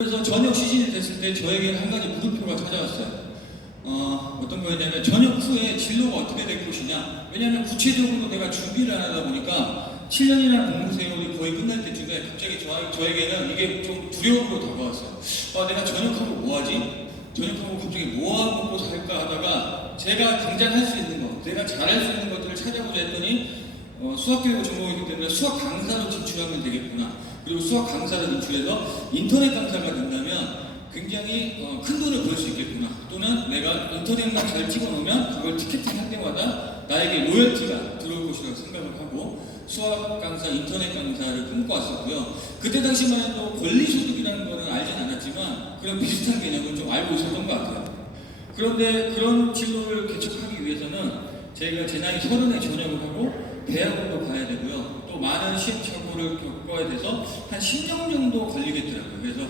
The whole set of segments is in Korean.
그래서 저녁 시즌이 됐을 때 저에게는 한 가지 물음표가 찾아왔어요. 어떤 거였냐면 저녁 후에 진로가 어떻게 될 것이냐. 왜냐하면 구체적으로 내가 준비를 안 하다 보니까 7년이라는 공부 세월이 거의 끝날 때쯤에 갑자기 저에게는 이게 좀 두려움으로 다가왔어요. 내가 전역하고 뭐하지? 전역하고 갑자기 뭐 먹고 살까 하다가 제가 당장 할 수 있는 것, 내가 잘할 수 있는 것들을 찾아보자 했더니 수학교육 전공이기 때문에 수학 강사로 진출하면 되겠구나. 그리고 수학 강사를 진출해서 인터넷 강사가 된다면 굉장히 큰 돈을 벌 수 있겠구나. 또는 내가 인터넷만 잘 찍어놓으면 그걸 티켓팅 할 때마다 나에게 로열티가 들어올 것이라고 생각을 하고 수학 강사, 인터넷 강사를 꿈꿔왔었고요. 그때 당시만 해도 권리소득이라는 거는 알진 않았지만 그런 비슷한 개념을 좀 알고 있었던 것 같아요. 그런데 그런 진로를 개척하기 위해서는 제가 제 나이 30에 전역을 하고 대학원도 가야 되고요. 또 많은 시행착오를 겪어야 돼서 한 10년 정도 걸리겠더라고요. 그래서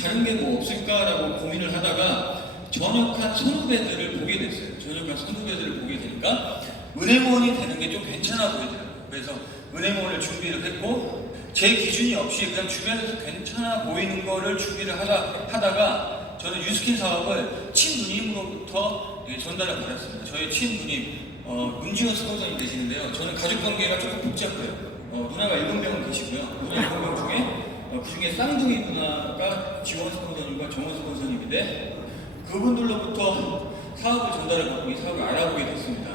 다른 게 뭐 없을까라고 고민을 하다가 전역한 선후배들을 보게 됐어요. 전역한 선후배들을 보게 되니까 은행원이 되는 게 좀 괜찮아 보이더라고요. 그래서 은행원을 준비를 했고 제 기준이 없이 그냥 주변에서 괜찮아 보이는 거를 준비를 하다가 저는 뉴스킨 사업을 친누님으로부터 전달을 받았습니다. 저희 친누님 문지원 스폰서님 되시는데요. 저는 가족관계가 조금 복잡해요. 누나가 7명은 계시고요. 누나 7명 중에 그 중에 쌍둥이 누나가 지원 스폰서님과 정원 스폰서님인데 그분들로부터 사업을 전달을 받고 이 사업을 알아보게 됐습니다.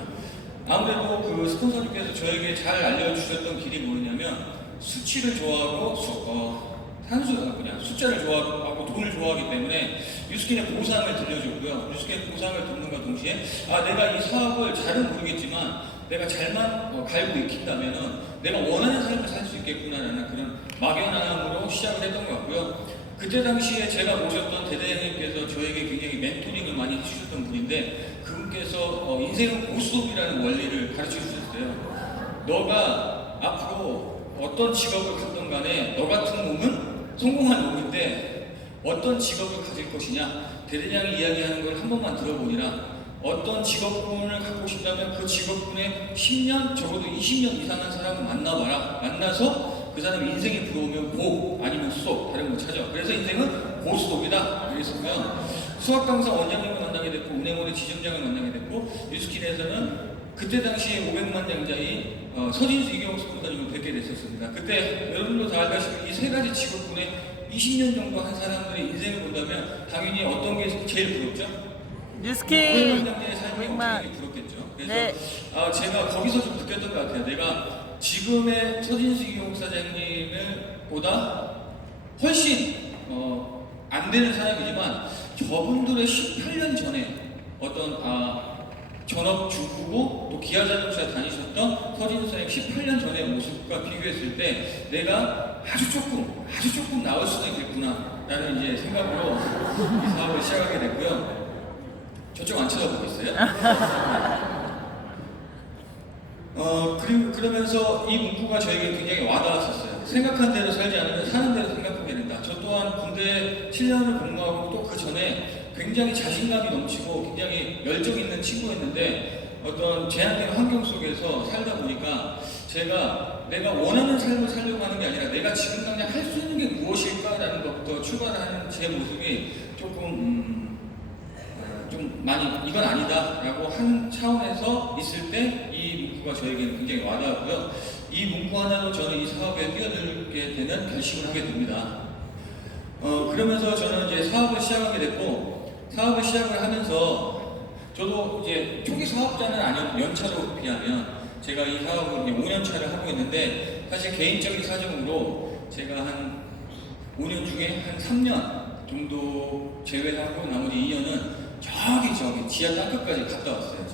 아무래도 그 스폰서님께서 저에게 잘 알려주셨던 길이 뭐냐면 수치를 좋아하고 그냥 숫자를 좋아하고 돈을 좋아하기 때문에 뉴스킨의 보상을 들려줬고요. 뉴스킨의 보상을 듣는과 동시에 내가 이 사업을 잘은 모르겠지만 내가 잘만 갈고 익힌다면은 내가 원하는 삶을 살 수 있겠구나라는 그런 막연함으로 시작을 했던 것 같고요. 그때 당시에 제가 모셨던 대대장님께서 저에게 굉장히 멘토링을 많이 해주셨던 분인데 그분께서 인생은 고수업이라는 원리를 가르쳐 주셨어요. 너가 앞으로 어떤 직업을 갖던 간에 너 같은 놈은 성공한 놈인데 어떤 직업을 가질 것이냐. 대대장이 이야기하는 걸 한 번만 들어보니라. 어떤 직업군을 갖고 싶다면 그 직업군에 10년, 적어도 20년 이상한 사람을 만나봐라. 만나서 그 사람 인생이 부러우면 고, 아니면 수업, 다른 거 찾아. 그래서 인생은 고수업이다. 그랬으면 수학 강사 원장님을 만나게 됐고 은행원의 지점장을 만나게 됐고 뉴스킨에서는 그때 당시에 500만 장자인 서진수 이경욱 스폰서님을 뵙게 됐었습니다. 그때 여러분도 다 알다시피 이 세 가지 직업군에 20년 정도 한 사람들의 인생을 본다면 당연히 어떤 게 제일 부럽죠? 뉴스킨 500만 장자의 삶이 500만. 굉장히 부럽겠죠. 그래서 네. 제가 거기서 좀 느꼈던 것 같아요. 내가 지금의 서진수 이경욱 사장님을 보다 훨씬 안 되는 사람이지만 저분들의 18년 전에 어떤 전업 주부고 또 기아자동차 다니셨던 서진수 사장님 18년 전의 모습과 비교했을 때 내가 아주 조금 나을 수도 있겠구나 라는 이제 생각으로 이 사업을 시작하게 됐고요. 저쪽 안 쳐다보겠어요? 그러면서 이 문구가 저에게 굉장히 와닿았었어요. 생각한 대로 살지 않으면 사는 대로 생각하게 된다. 저 또한 군대 7년을 복무하고 또 그 전에 굉장히 자신감이 넘치고 굉장히 열정 있는 친구였는데 어떤 제한된 환경 속에서 살다 보니까 내가 원하는 삶을 살려고 하는 게 아니라 내가 지금 당장 할 수 있는 게 무엇일까라는 것부터 출발하는 제 모습이 조금 좀 많이 이건 아니다라고 한 차원에서 있을 때 이 문구가 저에게는 굉장히 와닿았고요. 이 문구 하나로 저는 이 사업에 뛰어들게 되는 결심을 하게 됩니다. 그러면서 저는 이제 사업을 시작하게 됐고 사업을 시작을 하면서 저도 이제 초기 사업자는 아니었고 연차로 비하면 제가 이 사업을 이제 5년 차를 하고 있는데 사실 개인적인 사정으로 제가 한 5년 중에 한 3년 정도 제외하고 나머지 2년은 저기 지하 땅끝까지 갔다 왔어요.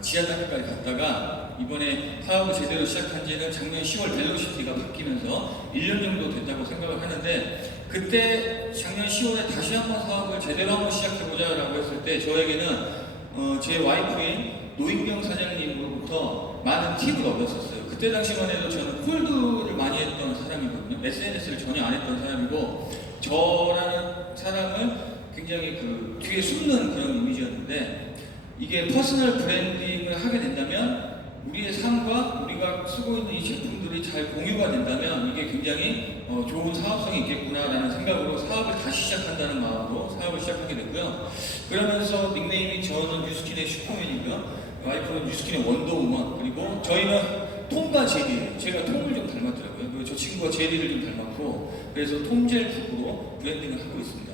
지하 땅끝까지 갔다가 이번에 사업을 제대로 시작한 지는 작년 10월 벨로시티가 바뀌면서 1년 정도 됐다고 생각을 하는데 그때 작년 10월에 다시 한번 사업을 제대로 한번 시작해보자 라고 했을 때 저에게는 제 와이프인 노인경 사장님으로부터 많은 팁을 얻었었어요. 그때 당시만 해도 저는 콜드를 많이 했던 사람이거든요. SNS를 전혀 안 했던 사람이고 저라는 사람을 굉장히 그 뒤에 숨는 그런 이미지였는데 이게 퍼스널 브랜딩을 하게 된다면 우리의 삶과 우리가 쓰고 있는 이 제품들이 잘 공유가 된다면 이게 굉장히 좋은 사업성이 있겠구나라는 생각으로 사업을 다시 시작한다는 마음으로 사업을 시작하게 됐고요. 그러면서 닉네임이 저는 뉴스킨의 슈퍼맨이고요. 와이프는 뉴스킨의 원더우먼, 그리고 저희는 톰과 제리예요. 제가 톰을 좀 닮았더라고요. 그리고 저 친구가 제리를 좀 닮았고, 그래서 톰젤 부부로 브랜딩을 하고 있습니다.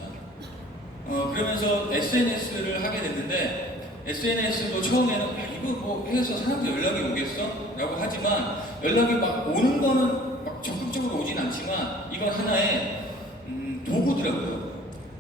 그러면서 SNS를 하게 됐는데, SNS도 처음에는 이거 뭐 해서 사람들 연락이 오겠어? 라고 하지만 연락이 막 오는 거는 막 적극적으로 오진 않지만 이건 하나의 도구더라고요.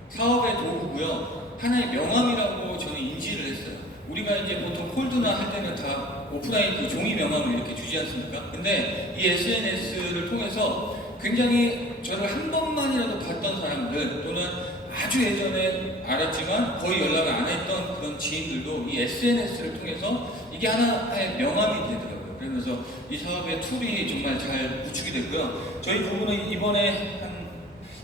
사업의 도구고요. 하나의 명함이라고 저는 인지를 했어요. 우리가 이제 보통 콜드나 할 때는 다 오프라인 그 종이 명함을 이렇게 주지 않습니까? 근데 이 SNS를 통해서 굉장히 저를 한 번만이라도 봤던 사람들, 또는 아주 예전에 알았지만 거의 연락을 안 했던 그런 지인들도 이 SNS를 통해서 이게 하나의 명함이 되더라고요. 그러면서 이 사업의 툴이 정말 잘 구축이 됐고요. 저희 부부는 이번에 한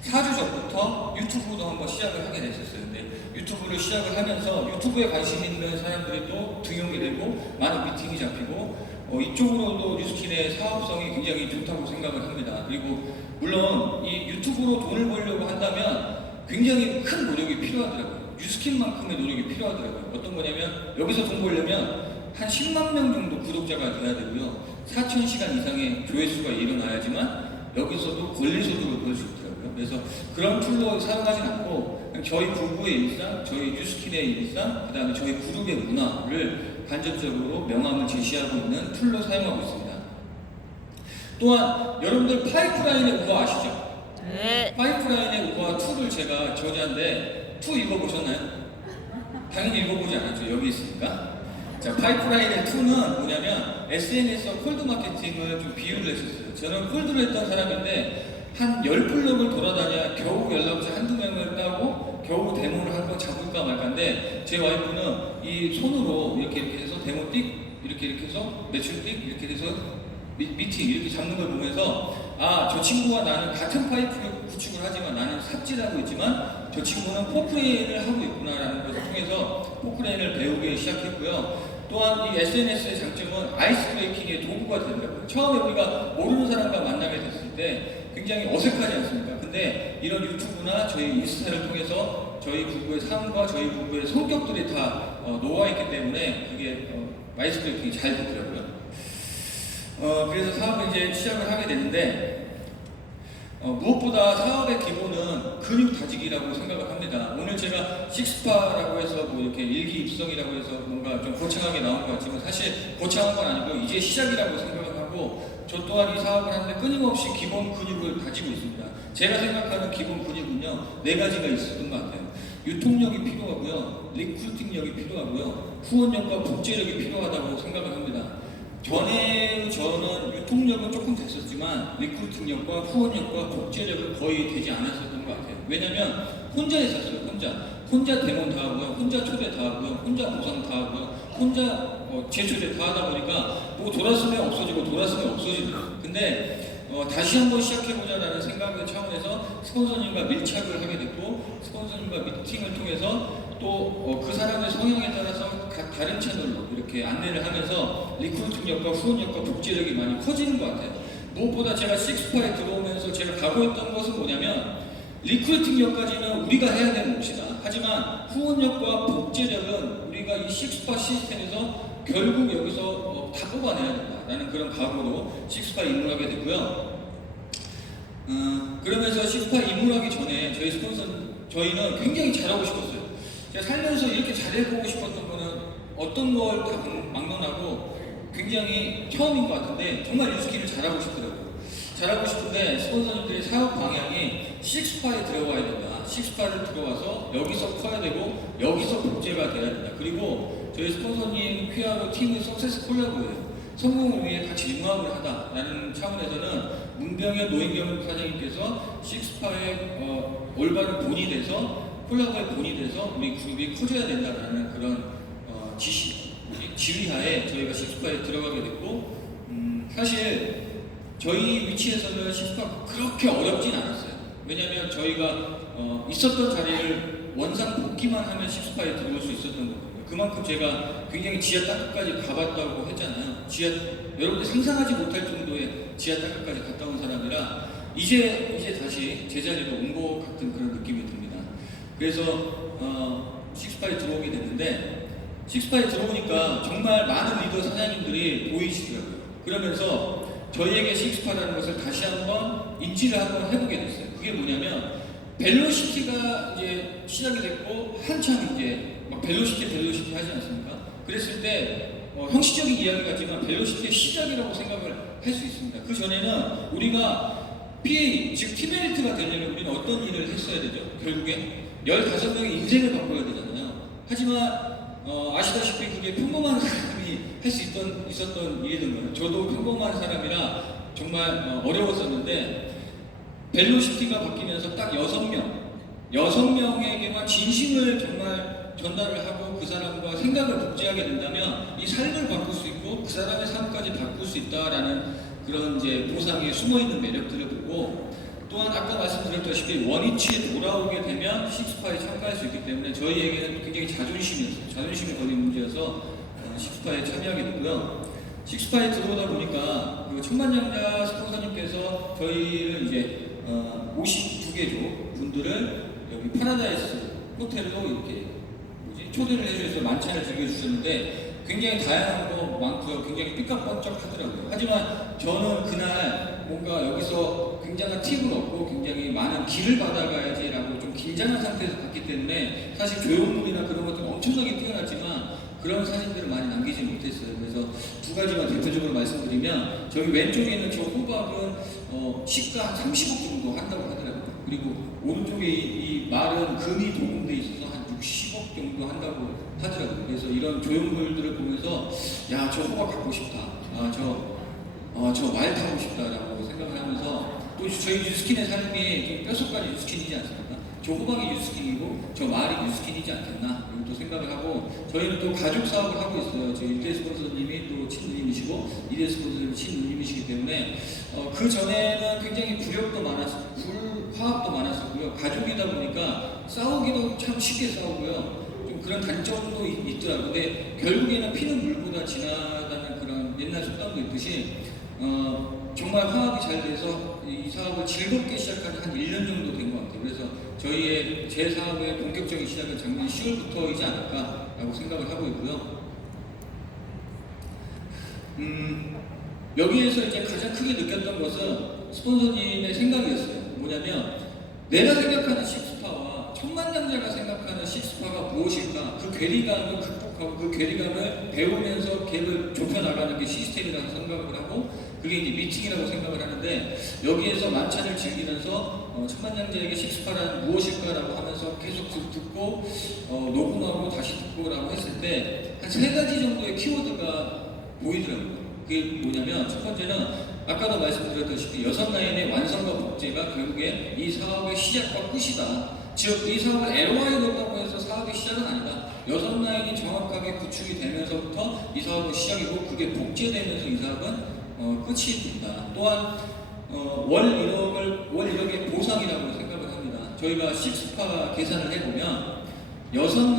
4주 전부터 유튜브도 한번 시작을 하게 됐었어요. 근데 유튜브를 시작을 하면서 유튜브에 관심 있는 사람들이 또 등용이 되고 많은 미팅이 잡히고 이쪽으로도 뉴스킨의 사업성이 굉장히 좋다고 생각을 합니다. 그리고 물론 이 유튜브로 돈을 벌려고 한다면 굉장히 큰 노력이 필요하더라고요. 뉴스킨만큼의 노력이 필요하더라고요. 어떤 거냐면 여기서 돈 벌려면 한 10만 명 정도 구독자가 돼야 되고요. 4,000시간 이상의 조회수가 일어나야지만 여기서도 권리소득을 벌 수 있더라고요. 그래서 그런 툴로 사용하진 않고 그냥 저희 부부의 일상, 저희 뉴스킨의 일상, 그 다음에 저희 그룹의 문화를 간접적으로 명함을 제시하고 있는 툴로 사용하고 있습니다. 또한 여러분들 파이프라인의 우화 아시죠? 네. 파이프라인의 우화 2를 제가 저자인데 2 읽어보셨나요? 당연히 읽어보지 않았죠. 여기 있으니까. 자, 파이프라인의 2는 뭐냐면 SNS와 콜드 마케팅을 좀 비유를 했었어요. 저는 콜드를 했던 사람인데 한 10블럭을 돌아다녀야 겨우 연락처 한두 명을 따고 겨우 데모를 한 번 잡을까 말까인데 제 와이프는 이 손으로 이렇게 해서 데모 띡 이렇게 해서 매출 띡 이렇게 해서 미팅 이렇게 잡는 걸 보면서 저 친구와 나는 같은 파이프를 구축을 하지만 나는 삽질하고 있지만 저 친구는 포크레인을 하고 있구나라는 것을 통해서 포크레인을 배우기 시작했고요. 또한 이 SNS의 장점은 아이스 브레이킹의 도구가 되더라고요. 처음에 우리가 모르는 사람과 만나게 됐을 때 굉장히 어색하지 않습니까? 근데 이런 유튜브나 저희 인스타를 통해서 저희 부부의 삶과 저희 부부의 성격들이 다 녹아있기 때문에 그게 아이스 브레이킹이 잘 되더라고요. 그래서 사업을 이제 시작을 하게 되는데 무엇보다 사업의 기본은 근육 다지기라고 생각을 합니다. 오늘 제가 식스파라고 해서 뭐 이렇게 일기입성이라고 해서 뭔가 좀 거창하게 나온 것 같지만 사실 거창한 건 아니고 이제 시작이라고 생각을 하고 저 또한 이 사업을 하는데 끊임없이 기본 근육을 다지고 있습니다. 제가 생각하는 기본 근육은요 4가지가 있었던 것 같아요. 유통력이 필요하고요, 리크루팅력이 필요하고요, 후원력과 복제력이 필요하다고 생각을 합니다. 전에 저는 유통력은 조금 됐었지만 리크루팅력과 후원력과 복제력은 거의 되지 않았었던 것 같아요. 왜냐면 혼자 했었어요. 혼자 데모 다 하고요, 혼자 초대 다 하고요, 혼자 보상 다 하고요, 혼자 재초대 다 하다 보니까 뭐 돌았으면 없어지고 돌았으면 없어지더라고요. 근데 다시 한번 시작해보자라는 생각의 차원에서 스폰서님과 밀착을 하게 됐고 스폰서님과 미팅을 통해서 또 그 사람의 성향에 따라서 각 다른 채널로 이렇게 안내를 하면서 리크루팅력과 후원력과 복제력이 많이 커지는 것 같아요. 무엇보다 제가 식스파에 들어오면서 제가 각오했던 것은 뭐냐면 리크루팅력까지는 우리가 해야 되는 몫이다. 하지만 후원력과 복제력은 우리가 이 식스파 시스템에서 결국 여기서 다 뽑아내야 된다라는 그런 각오로 식스파에 입문하게 됐고요. 그러면서 식스파에 입문하기 전에 저희 저희는 굉장히 잘하고 싶었어요. 제가 살면서 이렇게 잘해보고 싶었던 거는 어떤 걸 다 막론하고 굉장히 처음인 것 같은데 정말 뉴스킨을 잘하고 싶더라고요. 잘하고 싶은데 스폰서님들의 사업 방향이 식스파에 들어가야 된다. 식스파를 들어와서 여기서 커야 되고 여기서 복제가 돼야 된다. 그리고 저희 스폰서님 퀴아로 팀의 석세스 콜라보예요. 성공을 위해 같이 융합을 하다라는 차원에서는 문병현 노인경 사장님께서 식스파의 올바른 본이 돼서 콜라보의 본이 돼서 우리 그룹이 커져야 된다라는 그런 지휘하에 저희가 식스파에 들어가게 됐고 사실 저희 위치에서는 식스파가 그렇게 어렵진 않았어요. 왜냐하면 저희가 있었던 자리를 원상 복귀만 하면 식스파에 들어올 수 있었던 거거든요. 그만큼 제가 굉장히 지하 땅끝까지 가봤다고 했잖아요. 여러분들 상상하지 못할 정도의 지하 땅끝까지 갔다 온 사람이라 이제 다시 제자리로 온 것 같은 그런 느낌이 듭니다. 그래서 식스파에 들어오게 됐는데 식스파에 들어오니까 정말 많은 리더 사장님들이 보이시더라고요. 그러면서 저희에게 식스파라는 것을 다시 한번 인지를 한번 해보게 됐어요. 그게 뭐냐면 벨로시티가 이제 시작이 됐고 한참 이제 막 벨로시티 하지 않습니까? 그랬을 때 형식적인 이야기 같지만 벨로시티의 시작이라고 생각을 할 수 있습니다. 그 전에는 우리가 PA 즉 팀메리트가 되려면 우리는 어떤 일을 했어야 되죠? 결국에 15명의 인생을 바꿔야 되잖아요. 하지만 아시다시피 그게 평범한 사람이 할 수 있었던 일이던가요? 저도 평범한 사람이라 정말 어려웠었는데 벨로시티가 바뀌면서 딱 6명에게만 진심을 정말 전달을 하고 그 사람과 생각을 복제하게 된다면 이 삶을 바꿀 수 있고 그 사람의 삶까지 바꿀 수 있다라는 그런 이제 보상에 숨어있는 매력들을 보고 또한 아까 말씀드렸다시피 원위치에 돌아오게 되면 식스파에 참가할 수 있기 때문에 저희에게는 굉장히 자존심이 걸린 문제여서 식스파에 참여하게 됐고요. 식스파에 들어오다 보니까 그 천만장자 스폰서님께서 저희를 이제 52개조 분들을 여기 파라다이스 호텔로 이렇게 초대를 해주셔서 만찬을 즐겨주셨는데 굉장히 다양한 거 많고요. 굉장히 삐까뻔쩍 하더라고요. 하지만 저는 그날 뭔가 여기서 굉장한 팁을 얻고 굉장히 많은 길을 받아가야지라고 좀 긴장한 상태에서 갔기 때문에 사실 조형물이나 그런 것들은 엄청나게 뛰어났지만 그런 사진들을 많이 남기지 못했어요. 그래서 두 가지만 대표적으로 말씀드리면 저기 왼쪽에 있는 저 호박은 시가 한 30억 정도 한다고 하더라고요. 그리고 오른쪽에 이 말은 금이 도금돼 있어서 한 60억 정도 한다고 하더라고요. 그래서 이런 조형물들을 보면서 야, 저 호박 갖고 싶다. 저 말 타고 싶다라고 생각을 하면서 또 저희 유스킨의 삶이 좀 뼛속까지 유스킨이지 않습니까? 저 호박이 유스킨이고 저 말이 유스킨이지 않겠나 이런 또 생각을 하고 저희는 또 가족 사업을 하고 있어요. 저희 1대 스폰서님이 또 친누님이시고 2대 스폰서님이 친누님이시기 때문에 그 전에는 굉장히 굴욕도 많았고 불화합도 많았었고요. 가족이다 보니까 싸우기도 참 쉽게 싸우고요. 좀 그런 단점도 있더라고요. 근데 결국에는 피는 물보다 진하다는 그런 옛날 속담도 있듯이 정말 화합이 잘 돼서 이 사업을 즐겁게 시작한 한 1년 정도 된 것 같아요. 그래서 제 사업의 본격적인 시작은 작년 10월부터이지 않을까라고 생각을 하고 있고요. 여기에서 이제 가장 크게 느꼈던 것은 스폰서님의 생각이었어요. 뭐냐면 내가 생각하는 식스파와 천만장자가 생각하는 식스파가 무엇일까? 그 괴리감을 극복하고 그 괴리감을 배우면서 갭을 좁혀나가는 게 시스템이라고 생각을 하고 그게 이제 미팅이라고 생각을 하는데 여기에서 만찬을 즐기면서 천만장자에게 식스파란 무엇일까라고 하면서 계속 듣고 녹음하고 다시 듣고라고 했을 때 한 3가지 정도의 키워드가 보이더라고요. 그게 뭐냐면 첫 번째는 아까도 말씀드렸다시피 6라인의 완성과 복제가 결국에 이 사업의 시작과 끝이다. 즉 이 사업을 LOI에 넣었다고 해서 사업의 시작은 아니다. 6라인이 정확하게 구축이 되면서부터 이 사업의 시작이고 그게 복제되면서 이 사업은 끝이 된다. 또한 월 1억의 보상이라고 생각을 합니다. 저희가 식스파 계산을 해보면 6라인